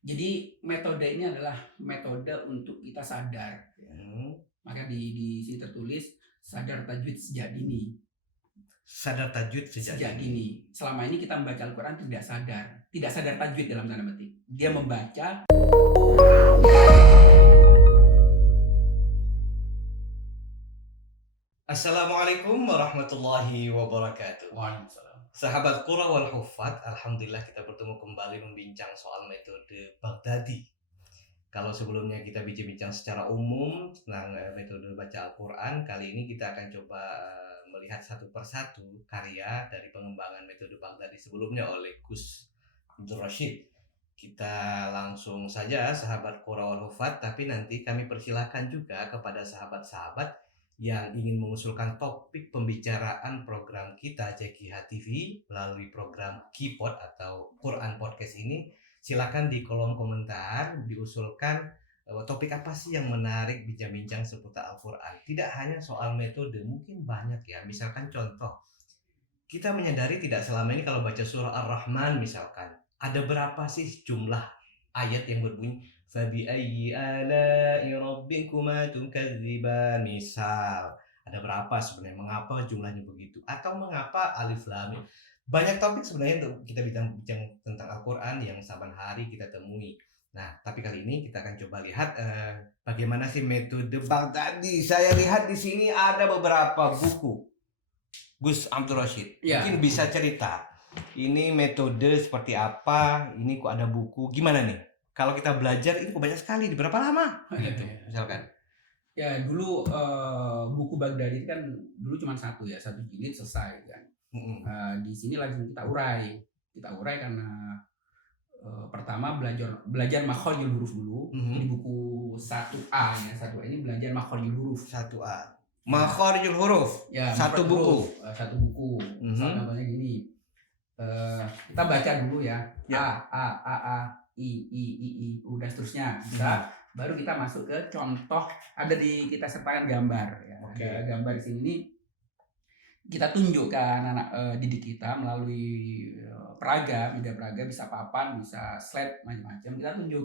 Jadi metode ini adalah metode untuk kita sadar, ya. Maka di sini tertulis sadar tajwid sejak dini. Sadar tajwid sejak dini. Selama ini kita membaca Al-Quran tidak sadar tajwid dalam tanda petik. Dia membaca. Assalamualaikum warahmatullahi wabarakatuh. Waalaikumsalam. Sahabat Qura wal Huffaz, alhamdulillah kita bertemu kembali membincang soal metode Baghdadi. Kalau sebelumnya kita bincang secara umum tentang metode baca Al-Quran, kali ini kita akan coba melihat satu persatu karya dari pengembangan metode Baghdadi sebelumnya oleh Gus Abdul Rashid. Kita langsung saja sahabat Qura wal Huffaz, tapi nanti kami persilahkan juga kepada sahabat-sahabat yang ingin mengusulkan topik pembicaraan program kita CQH TV melalui program Kipod atau Quran Podcast ini, silakan di kolom komentar diusulkan topik apa sih yang menarik bincang-bincang seputar Al-Quran. Tidak hanya soal metode, mungkin banyak ya. Misalkan contoh, kita menyadari tidak selama ini kalau baca surah Ar-Rahman misalkan, ada berapa sih jumlah ayat yang berbunyi Fabi'ayyi ala'i rabbikuma tukadziban, misal ada berapa sebenarnya, mengapa jumlahnya begitu, atau mengapa alif lam. Banyak topik sebenarnya untuk kita bincang tentang Al-Quran yang saban hari kita temui. Nah, tapi kali ini kita akan coba lihat bagaimana sih metode Baghdadi. Saya lihat di sini ada beberapa buku. Gus Abdul Rashid, Ya. Mungkin bisa cerita ini metode seperti apa, ini kok ada buku, gimana nih? Kalau kita belajar ini kok banyak sekali, berapa lama? Gitu, misalkan. Ya dulu buku Baghdadi kan dulu cuma satu jilid selesai kan. Di sini langsung kita urai karena pertama belajar makhorijul huruf dulu. Di buku 1A ya, 1A ini belajar makhorijul huruf. 1A. Makhorijul huruf. Ya, satu buku. Satu buku. Contohnya gini. Kita baca dulu ya. A, I, udah seterusnya. Baru kita masuk ke contoh, ada di kita sertakan gambar ya. Ada gambar di sini nih. Kita tunjukkan anak didik kita melalui media peraga, bisa papan, bisa slide, macam-macam. Kita tunjuk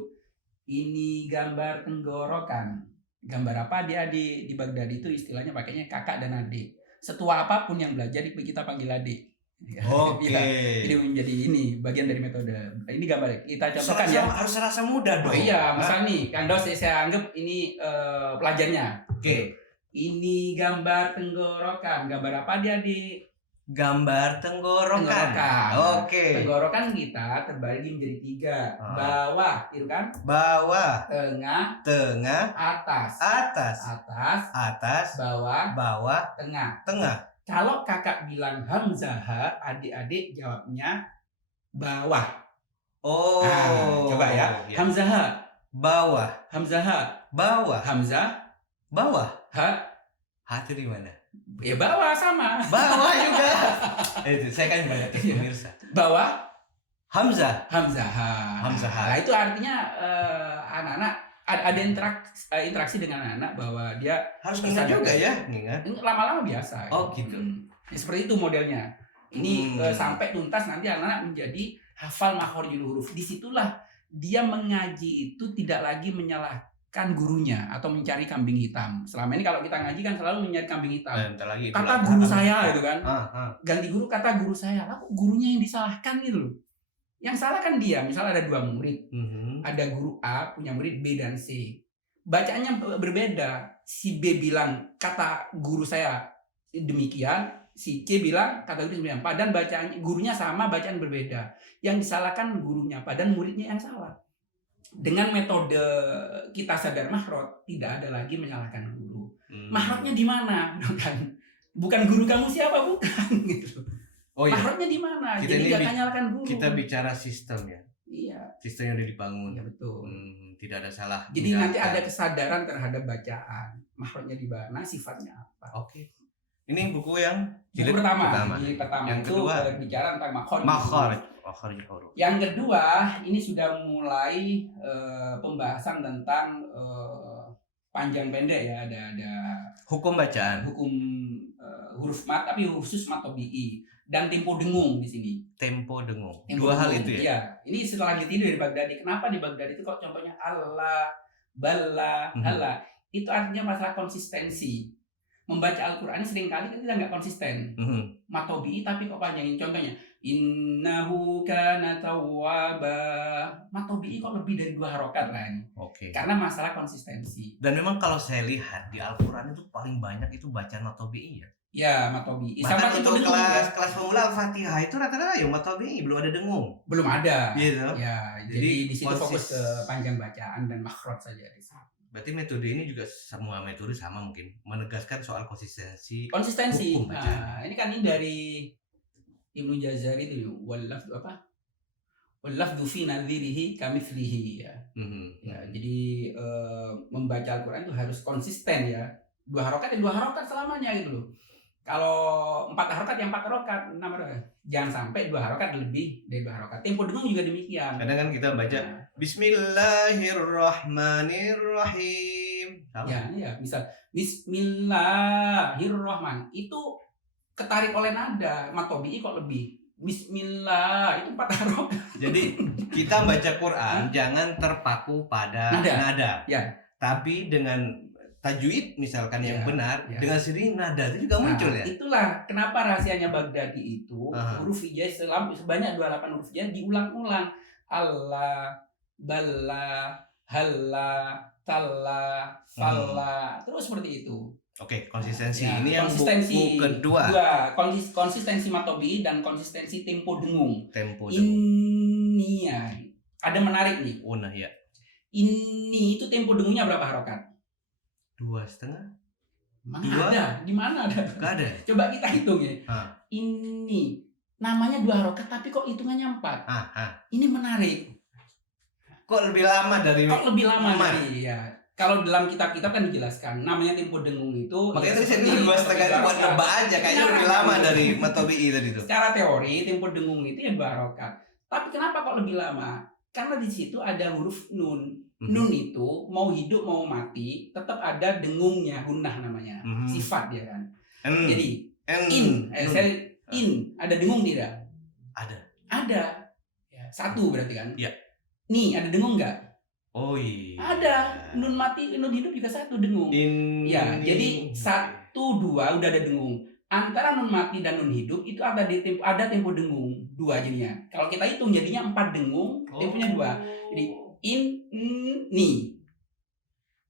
ini gambar tenggorokan. Gambar apa dia di Baghdadi itu istilahnya pakainya kakak dan adik. Setua apapun yang belajar kita panggil adik. Oke. Jadi menjadi ini bagian dari metode. Ini gambar kita contohkan ya. Harus rasa muda dong. Oh iya, misal nih, Kandos saya anggap ini pelajarnya. Oke. Ini gambar tenggorokan. Gambar apa dia di? Gambar tenggorokan. Oke. Tenggorokan kita terbagi menjadi 3. Bawah, itu kan? Bawah. Tengah. Atas. Bawah. Tengah. Kalau kakak bilang hamzah, adik-adik jawabnya bawah. Oh. Nah, coba ya. Hamzah. Bawah. Hamzah. Bawah. Hamzah. Bawah. Itu di mana? Ya bawah sama. Bawah juga. Itu saya kan banyak pemirsa. Bawah. Hamzah. Nah, itu artinya anak-anak ada interaksi dengan anak bahwa dia harus ingat juga ya, ingat. Lama-lama biasa. Oh gitu. Seperti itu modelnya. Ini sampai tuntas nanti anak-anak menjadi hafal makhorijul huruf. Disitulah dia mengaji itu tidak lagi menyalahkan gurunya atau mencari kambing hitam. Selama ini kalau kita ngaji kan selalu mencari kambing hitam. Kata guru saya gitu kan. Ganti guru, kata guru saya. Lalu gurunya yang disalahkan gitu loh. Yang salah kan dia. Misal ada 2 murid. Ada guru A punya murid B dan C. Bacaannya berbeda. Si B bilang kata guru saya demikian, si C bilang kata guru demikian. Padahal bacaannya gurunya sama, bacaan berbeda. Yang disalahkan gurunya, padahal muridnya yang salah. Dengan metode kita sadar mahrot, tidak ada lagi menyalahkan guru. Mahrotnya di mana? Bukan guru kamu siapa, bukan gitu. Oh iya. Mahrotnya di mana? Jadi nggak nyalahkan guru. Kita bicara sistem ya. Iya. Sistem yang udah dibangun. Ya betul. Tidak ada salah. Jadi nanti ada kesadaran terhadap bacaan. Mahrotnya di mana? Sifatnya apa? Oke. Ini buku yang jilid pertama. Yang itu kedua bicara tentang makhorijul huruf. Yang kedua ini sudah mulai pembahasan tentang panjang pendek ya. Ada hukum bacaan. Hukum huruf mat, tapi khusus mat tabi'i. dan tempo dengung di sini. Tempo dengung. Tempo Dua hal dengung, itu ya. iya. Ini setelah tidur dari Baghdadi. Kenapa di Baghdadi itu kok contohnya Allah, Balla, Allah? Itu artinya masalah konsistensi. Membaca Al-Qur'an ini seringkali kita nggak konsisten. Matobi tapi kok panjangin. Contohnya, innahu kana tawwaba. Matobi kok lebih dari 2 harokat lah ini. Oke. Karena masalah konsistensi. Dan memang kalau saya lihat di Al-Qur'an itu paling banyak itu bacaan matobi ya. Ya, matobi. Bahkan Sama untuk dengung, kelas pemula Al-Fatihah itu rata-rata ya matobi, belum ada dengung. belum ada. Gitu. Ya, jadi di situ fokus ke panjang bacaan dan makhraj saja di sana. Berarti metode ini juga semua metode sama mungkin menegaskan soal konsistensi. Konsistensi. Hukum bacaan. Nah, ini kan ini dari Ibnu Jazari itu wal lafdhu apa? Wal lafdhu fi nadhirihi kamitslihi ya. Ya, jadi membaca Al-Qur'an itu harus konsisten ya. 2 harokat ya 2 harokat selamanya gitu loh. Kalau 4 harokat ya 4 harokat, 6 harokat. Jangan sampai 2 harokat lebih dari 2 harokat. Tempo dengung juga demikian. Kadang kan kita baca Bismillahirrahmanirrahim. Ya, misal Bismillahirrahman itu ketarik oleh nada, matobi kok lebih. Bismillah itu 4 harokat. Jadi kita baca Quran jangan terpaku pada nada. Ya. Tapi dengan tajwid misalkan yang benar, dengan sendiri nada itu juga muncul ya. Itulah kenapa rahasianya Baghdadi itu huruf hijaiyah sebanyak 28 huruf hijaiyah diulang-ulang. Allah, Balla, Halla, Talla, Falla, terus seperti itu. Oke, konsistensi. Ini yang konsistensi buku kedua. Konsistensi matobi dan konsistensi tempo dengung. Tempo dengung. Ini ya. Ada menarik nih. Nah ya. Ini itu tempo dengungnya berapa harokat? 2,5. Mana ada? Di mana ada? Gak ada. Coba kita hitung ya. Ini namanya 2 harokat tapi kok hitungannya 4. Ini menarik. Kok lebih lama dari? Kok lebih lama dari ya? Kalau dalam kitab-kitab kan dijelaskan namanya tempo dengung itu. Makanya tadi saya bilang 2,5 itu buat nebak aja kayaknya lebih lama dari matobi'i tadi itu. Secara teori tempo dengung itu ya 2 harokat. Tapi kenapa kok lebih lama? Karena di situ ada huruf nun. Nun itu mau hidup mau mati tetap ada dengungnya, gunnah namanya. Sifat dia kan. Jadi in ada dengung tidak? Ada. Ya, 1 berarti kan? Iya. Nih ada dengung enggak? Oh iya. Ada. Nun mati, nun hidup juga 1 dengung. Ya, jadi 1 2 udah ada dengung. Antara nun mati dan nun hidup itu ada tempo dengung 2 jadinya. Kalau kita hitung jadinya 4 dengung, temponya 2. Jadi ni.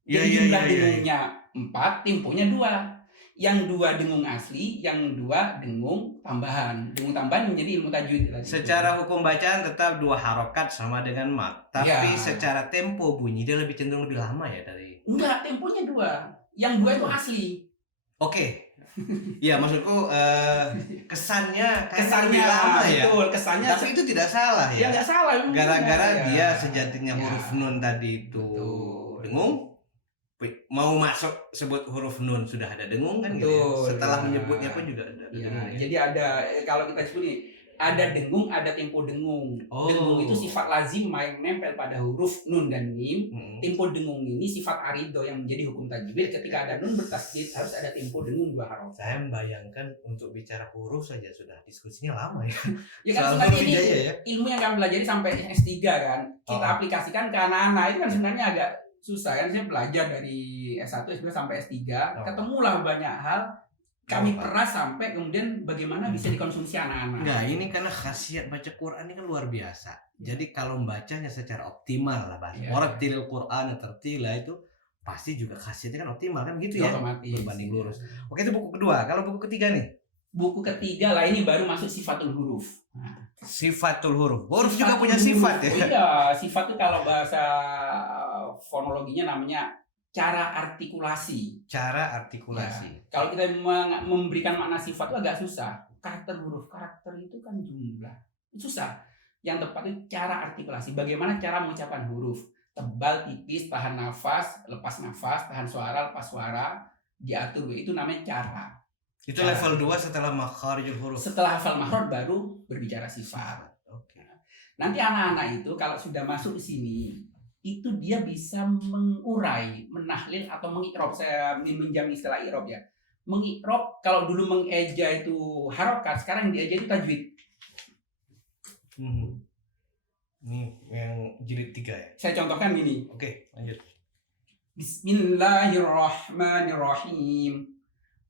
Jadi jumlah dengungnya 4, temponya 2. Yang 2 dengung asli, yang 2 dengung tambahan. Dengung tambahan menjadi ilmu tajwid tadi. Secara hukum bacaan tetap 2 harokat sama dengan mat. Tapi secara tempo bunyi dia lebih cenderung lebih lama ya dari. Enggak, temponya 2. Yang 2 itu asli. Oke. Iya, maksudku kesannya lebih lama ya. Betul, kesannya. Tapi itu tidak salah ya. Ya enggak salah. Gara-gara dia sejatinya huruf nun tadi itu dengung. Mau masuk sebut huruf nun sudah ada dengung kan gitu ya. Setelah menyebutnya pun juga ada dengung ya. Jadi ada kalau kita sebut nih ada dengung, ada tempo dengung. Dengung itu sifat lazim yang menempel pada huruf nun dan mim. Tempo dengung ini sifat arido yang menjadi hukum tajwid. Ketika ada nun bertasydid harus ada tempo dengung 2 harokat. Saya membayangkan untuk bicara huruf saja sudah diskusinya lama ya. Ya kan sebenarnya ini ilmu yang kami pelajari sampai S3 kan. Kita aplikasikan ke anak-anak itu kan sebenarnya agak susah kan. Saya belajar dari S1, S2 sampai S3. Ketemulah banyak hal. Kami peras sampai kemudian bagaimana bisa dikonsumsi anak-anak. Enggak, ini karena khasiat baca Quran ini kan luar biasa. Jadi kalau membacanya secara optimal lah bahasa. Warattilil Qur'ana tartila itu pasti juga khasiatnya kan optimal kan gitu ya. Otomatis. Berbanding lurus. Oke, itu buku kedua. Kalau buku ketiga nih? Buku ketiga lah ini baru masuk sifatul huruf. Sifatul huruf. Huruf juga punya sifat ya. Iya, sifat itu kalau bahasa fonologinya namanya cara artikulasi. Cara artikulasi. Ya. Kalau kita memberikan makna sifat itu agak susah. Karakter huruf, karakter itu kan jumlah. Susah. Yang tepat itu cara artikulasi. Bagaimana cara mengucapkan huruf. Tebal, tipis, tahan nafas, lepas nafas, tahan suara, lepas suara, diatur. Itu namanya cara. Itu level 2 setelah makharijul huruf. Setelah hafal makhraj baru berbicara sifat. Oke. Nanti anak-anak itu kalau sudah masuk ke sini itu dia bisa mengurai, menahlil atau mengirob. Saya minjam istilah irob ya. mengikrab, kalau dulu mengeja itu harokat, sekarang dieja itu tajwid. Ini yang jilid 3 ya. Saya contohkan gini. Oke, lanjut. Bismillahirrahmanirrahim.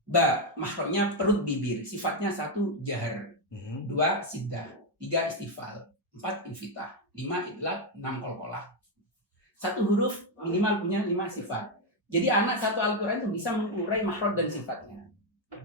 Ba, makhrajnya perut bibir, sifatnya 1 jahar, 2 siddah, 3 istifal, 4 infitah, 5 idlaq, 6 qalqalah. Satu huruf minimal punya 5 sifat. Jadi anak satu Al-Quran itu bisa mengurai makhraj dan sifatnya.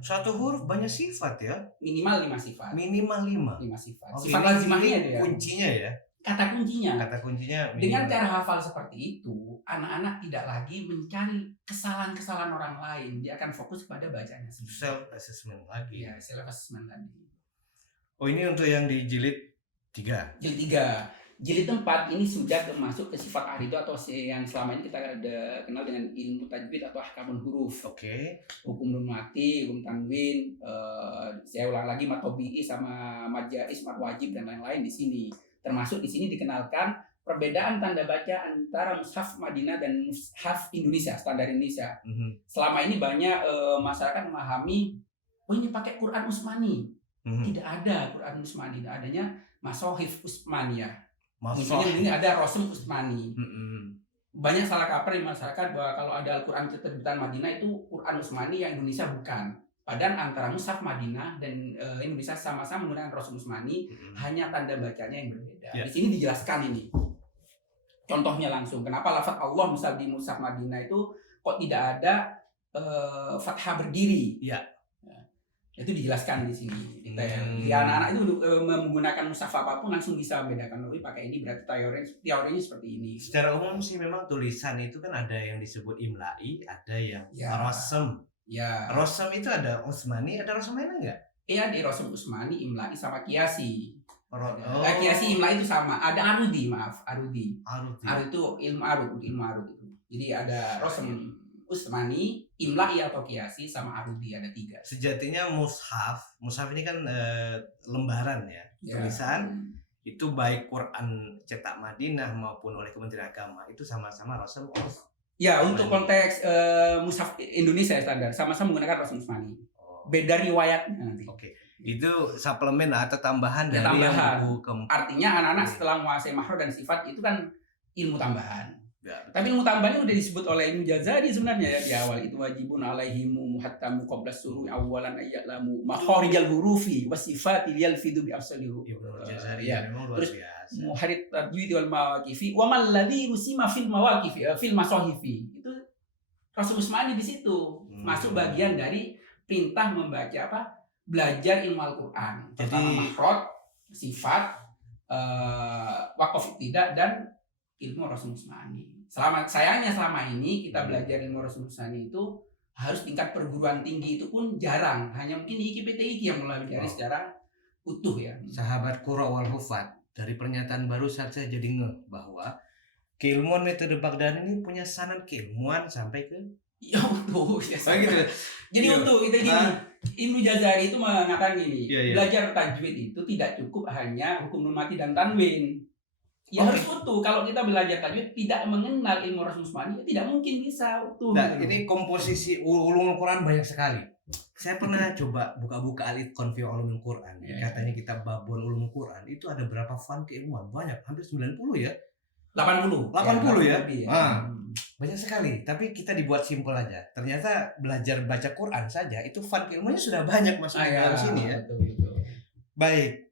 Satu huruf banyak sifat ya. Minimal 5 sifat. Minimal 5. 5 sifat. Oh, Sifat ini lazimahnya dia. kuncinya ya. Kata kuncinya. Kata kuncinya Dengan minimal. cara hafal seperti itu, anak-anak tidak lagi mencari kesalahan-kesalahan orang lain. Dia akan fokus pada bacanya sendiri. Self assessment lagi. Ya, self assessment tadi. Oh, ini untuk yang di jilid 3. Jilid 3. Jilid 4 ini sudah masuk ke sifat arido atau yang selama ini kita ada kenal dengan ilmu tajwid atau ahkamun huruf. Oke. Hukum nun mati, hukum tanwin, saya ulang lagi matobi'i sama majais, mat wajib dan lain-lain di sini. Termasuk di sini dikenalkan perbedaan tanda baca antara mushaf Madinah dan mushaf Indonesia, standar Indonesia. Selama ini banyak masyarakat memahami, oh ini pakai Quran Utsmani. Tidak ada Quran Utsmani, tidak adanya Masohif Utsmaniyah. Misalnya ini ada Rasul Utsmani. Banyak salah kaprah di masyarakat bahwa kalau ada Al-Quran terbitan Madinah itu Quran Utsmani yang Indonesia bukan. Padahal antara mushaf Madinah dan Indonesia sama-sama menggunakan Rasul Utsmani, hanya tanda bacanya yang berbeda. Yeah. Di sini dijelaskan ini. Contohnya langsung, kenapa lafaz Allah misal di mushaf Madinah itu kok tidak ada fathah berdiri? Iya. Itu dijelaskan di sini detail. Di anak-anak itu menggunakan mushaf apapun langsung bisa membedakan. Oh, pakai ini berarti teorinya seperti ini. Secara umum sih memang tulisan itu kan ada yang disebut imla'i, ada yang rasem. Ya. Rasem itu ada Utsmani, ada rasem lain enggak? Iya, di Rasem Utsmani, imla'i sama kiasi. Oh. Kiasi imla'i itu sama. Ada arudi, maaf, arudi. Arudi. Arudi itu ilmu arud itu. Jadi ada Rasem Utsmani, imla'i atau kiasi sama arudi, ada 3. Sejatinya mushaf ini kan lembaran ya, tulisan itu baik Quran cetak Madinah maupun oleh Kementerian Agama itu sama-sama Rasul. Ya, untuk konteks mushaf Indonesia standar sama-sama menggunakan Rasul Utsmani. Beda riwayatnya nanti. Oke. Itu suplemen atau tambahan dari tambahan. Yang buku keempat. Artinya anak-anak setelah menguasai makhraj dan sifat itu kan ilmu tambahan. Ya, tapi ilmu tambahan udah disebut oleh Ibnu Jazari sebenarnya ya di awal itu wajibun alaihimu muhattamu qabla suru'i awalan ayyalamu makharijal hurufi wasifati yalfidu bi afsalihu. Ibnu Jazari ya memang luar biasa. Muharid tajwid wal mawaqifi wa man ladzi rusima fil mawaqifi fil masahifi. Itu Rasul Utsmani di situ masuk bagian dari perintah membaca apa? Belajar ilmu Al-Qur'an. Pertama makhraj, sifat, waqaf tidak dan ilmu Rasul Utsmani. Sayangnya selama ini kita belajar ilmu Rasul Utsmani itu harus tingkat perguruan tinggi itu pun jarang. Hanya mungkin IKPTIK yang mempelajari secara utuh ya. Sahabat Qura wal Hufat, dari pernyataan baru saya jadi ngeh bahwa keilmuan metode Baghdadi ini punya sanad keilmuan sampai ke utuh. Ya, gitu. Jadi utuh kita gini. Ibnu Jazari itu mengatakan gini, iya. Belajar tajwid itu tidak cukup hanya hukum nun mati dan tanwin. Ya harus utuh. Kalau kita belajar tajwid tidak mengenal ilmu Rasul Utsmani, tidak mungkin bisa utuh. Nah, ini komposisi ulumul Quran banyak sekali. Saya pernah coba buka-buka Al-Itqan fi Ulumul Quran. Katanya kitab Babul Ulumul Quran itu ada berapa fan keilmuan? Banyak, hampir 90 ya. 80 ya. Banyak sekali, tapi kita dibuat simpel aja. Ternyata belajar baca Quran saja itu fan keilmuannya sudah banyak masuk di dalam sini ya. Betul. Baik.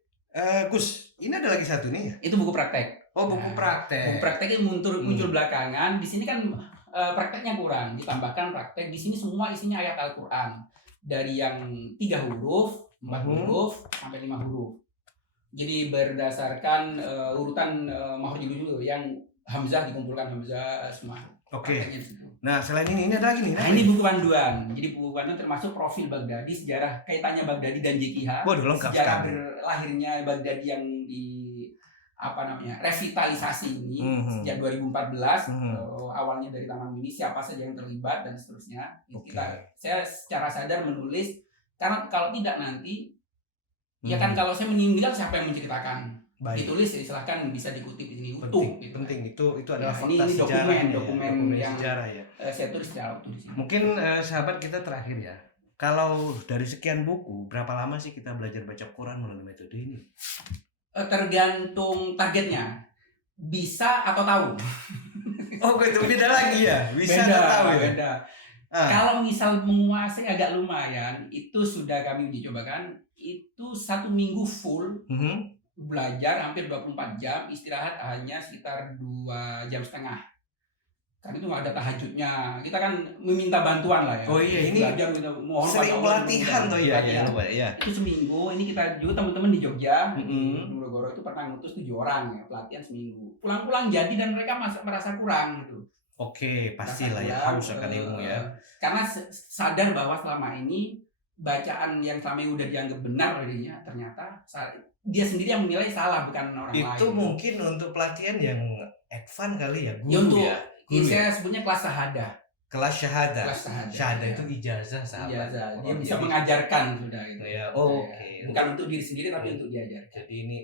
Gus, ini ada lagi satu nih. Itu buku praktek. Oh, buku praktek. Buku prakteknya muncul belakangan. Di sini kan prakteknya kurang, ditambahkan praktek. Di sini semua isinya ayat Al-Qur'an. Dari yang 3 huruf, 4 huruf, sampai 5 huruf. Jadi berdasarkan urutan makhraj dulu yang hamzah dikumpulkan hamzah semua. Oke. Nah, selain ini ada lagi nih. Nah, ini buku panduan. Jadi buku panduan termasuk profil Baghdadi, sejarah kaitannya Baghdadi dan JKH. Sejarah berlahirnya Baghdadi yang revitalisasi ini sejak 2014 awalnya dari Taman Mini, siapa saja yang terlibat dan seterusnya. Saya secara sadar menulis karena kalau tidak nanti ya kan kalau saya meninggal siapa yang menceritakan? Ditulis ya, silahkan bisa dikutip di sini utuh. Penting itu adalah fakta sejarah. Dokumen yang sejarah ya. Saya tulis secara utuh di sini. Mungkin sahabat kita terakhir ya. Kalau dari sekian buku, berapa lama sih kita belajar baca Quran melalui metode ini? Tergantung targetnya. Bisa atau tahu. Oh, itu beda lagi ya? Bisa Beda, atau tahu ya? beda. Ah. Kalau misal menguasai agak lumayan, itu sudah kami uji cobakan. Itu 1 minggu full belajar hampir 24 jam, istirahat hanya sekitar 2,5 jam. Kan itu nggak ada tahajudnya. Kita kan meminta bantuan lah ya. Oh iya, ini belajar kita mohon sering pada Allah, pelatihan minta tuh ya, pelatihan. lupa ya. Itu seminggu. Ini kita juga teman-teman di Jogja, di Mm-mm. Nurogoro itu pernah ngutus 7 orang ya, pelatihan seminggu. Pulang-pulang jadi dan mereka merasa kurang gitu. Oke, pastilah ya, Merasa haus akan kurang, ilmu ya. Karena sadar bahwa selama ini bacaan yang selama ini udah dianggap benar olehnya ternyata dia sendiri yang menilai salah, bukan orang lain. Itu mungkin untuk pelatihan yang advance kali ya, Ya, guru untuk ya. Guru saya ya? sebutnya kelas syahadah. Kelas syahadah. Kelas syahadah. Syahadah Ya. itu ijazah, sahabat. Ijazah. Dia Oh, bisa jadi- mengajarkan sudah itu. Ya, Ya, oke. bukan untuk diri sendiri tapi untuk diajar. Jadi ini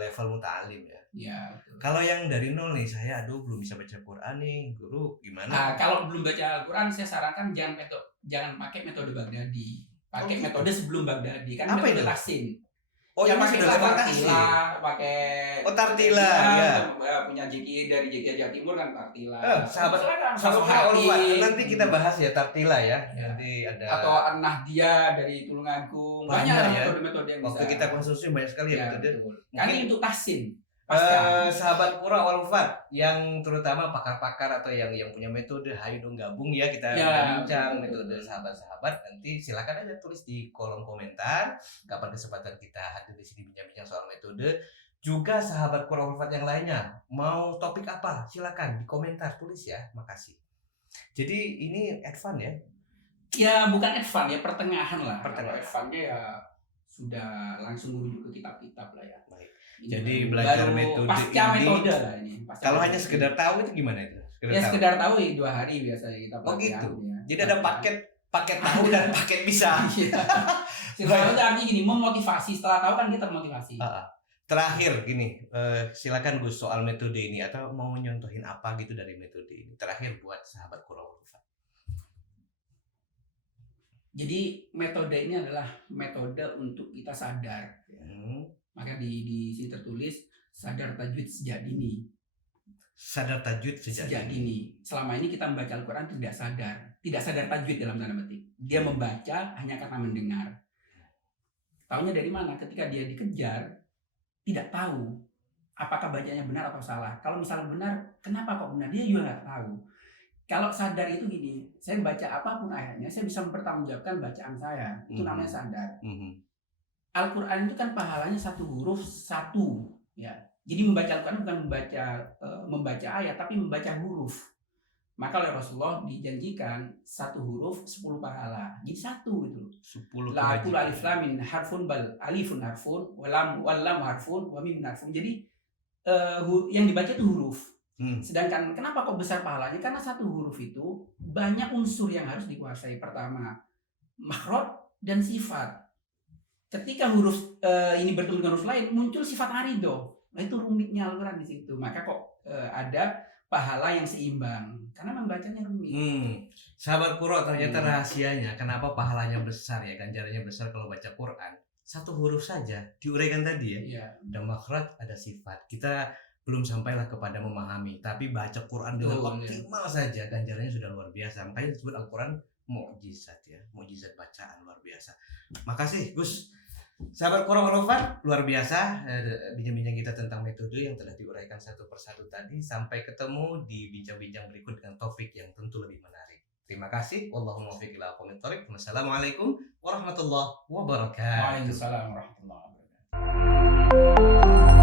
level muta'alim ya. Ya, betul. Kalau yang dari nol nih, saya belum bisa baca Quran nih, guru gimana? Nah, kalau belum baca Al-Quran, saya sarankan jangan pakai metode Baghdadi. Pakai Oh, gitu. metode sebelum Baghdadi. Kan Apa metode itu? tahsin. Oh, yang ini pakai sudah level tahsin. Tartila, pakai Oh, Tartila, ya. punya JKI dari JKI Jawa Timur kan Tartila. Sahabat Silakan, Sahabat Hati. Ulfa, nanti kita bahas ya Tartila ya. Ya. Nanti ada Atau An-Nahdiyah dari Tulungagung. Banyak Banyak ya. metode-metode yang waktu bisa. kita konsultasi banyak sekali ya, Ya, metode. betul. Mungkin- Karena untuk tahsin. Pasca. Sahabat Qura wal Ufat yang terutama pakar-pakar atau yang punya metode, hayu dong gabung ya kita Ya, bincang betul. metode sahabat-sahabat. Nanti silakan aja tulis di kolom komentar kapan kesempatan kita hadir di sini bincang-bincang soal metode. Juga sahabat Qura wal Ufat yang lainnya mau topik apa silakan di komentar tulis ya. Makasih. Jadi ini advance ya. Ya bukan advance ya, pertengahan lah. Pertengahan. Kalau advance ya sudah langsung merujuk ke kitab-kitab lah ya. Baik. Ini Jadi baru belajar metode pasca ini, metode lah ini. Pasca Kalau metode. hanya sekedar tahu itu gimana itu? ya sekedar tahu ya 2 hari biasanya kita Oh, pelatihan, gitu. ya. Jadi ada paket tahu dan paket bisa. Iya. Setelah itu artinya gini, memotivasi. Setelah tahu kan kita termotivasi. Terakhir gini, silakan Gus soal metode ini atau mau nyontohin apa gitu dari metode ini. Terakhir buat sahabat Qura wal Ufat. Jadi metode ini adalah metode untuk kita sadar. Ya. Maka di sini tertulis sadar tajwid sejak dini. Sadar tajwid sejak dini. Selama ini kita membaca Al-Quran tidak sadar tajwid dalam tanda petik. Dia membaca hanya karena mendengar. Taunya dari mana? Ketika dia dikejar, tidak tahu apakah bacanya benar atau salah. Kalau misalnya benar, kenapa kok benar? Dia juga nggak tahu. Kalau sadar itu gini, saya baca apapun ayatnya, saya bisa mempertanggungjawabkan bacaan saya. Itu namanya sadar. Al-Quran itu kan pahalanya 1 huruf 1, ya. Jadi membaca Al-Quran bukan membaca ayat, tapi membaca huruf. Maka oleh Rasulullah dijanjikan 1 huruf 10 pahala. Jadi 1 gitu. 10 La aqulu alif lam min harfun bal alifun harfun wal lam harfun wa mim harfun. Jadi yang dibaca itu huruf. Sedangkan kenapa kok besar pahalanya? Karena 1 huruf itu banyak unsur yang harus dikuasai. Pertama, makhraj dan sifat. Ketika huruf ini bertemu dengan huruf lain, muncul sifat arido. Nah, itu rumitnya Al-Quran di situ. Maka kok ada pahala yang seimbang karena membacanya rumit. Sahabat Qura, ternyata rahasianya kenapa pahalanya besar ya, ganjarannya besar kalau baca Quran. 1 huruf saja diuraikan tadi ya. Iya. Ada makhraj, ada sifat. Kita belum sampailah kepada memahami, tapi baca Quran dengan optimal saja ganjarannya sudah luar biasa. Makanya disebut Al-Quran mukjizat ya, mukjizat bacaan luar biasa. Makasih Gus. Sahabat Qura wal Ufat, luar biasa bincang-bincang kita tentang metode yang telah diuraikan satu persatu tadi. Sampai ketemu di bincang-bincang berikut dengan topik yang tentu lebih menarik. Terima kasih. Wallahumma muwaffiq ila aqwamit thoriq. Wassalamualaikum warahmatullahi wabarakatuh. Waalaikumsalam warahmatullahi wabarakatuh.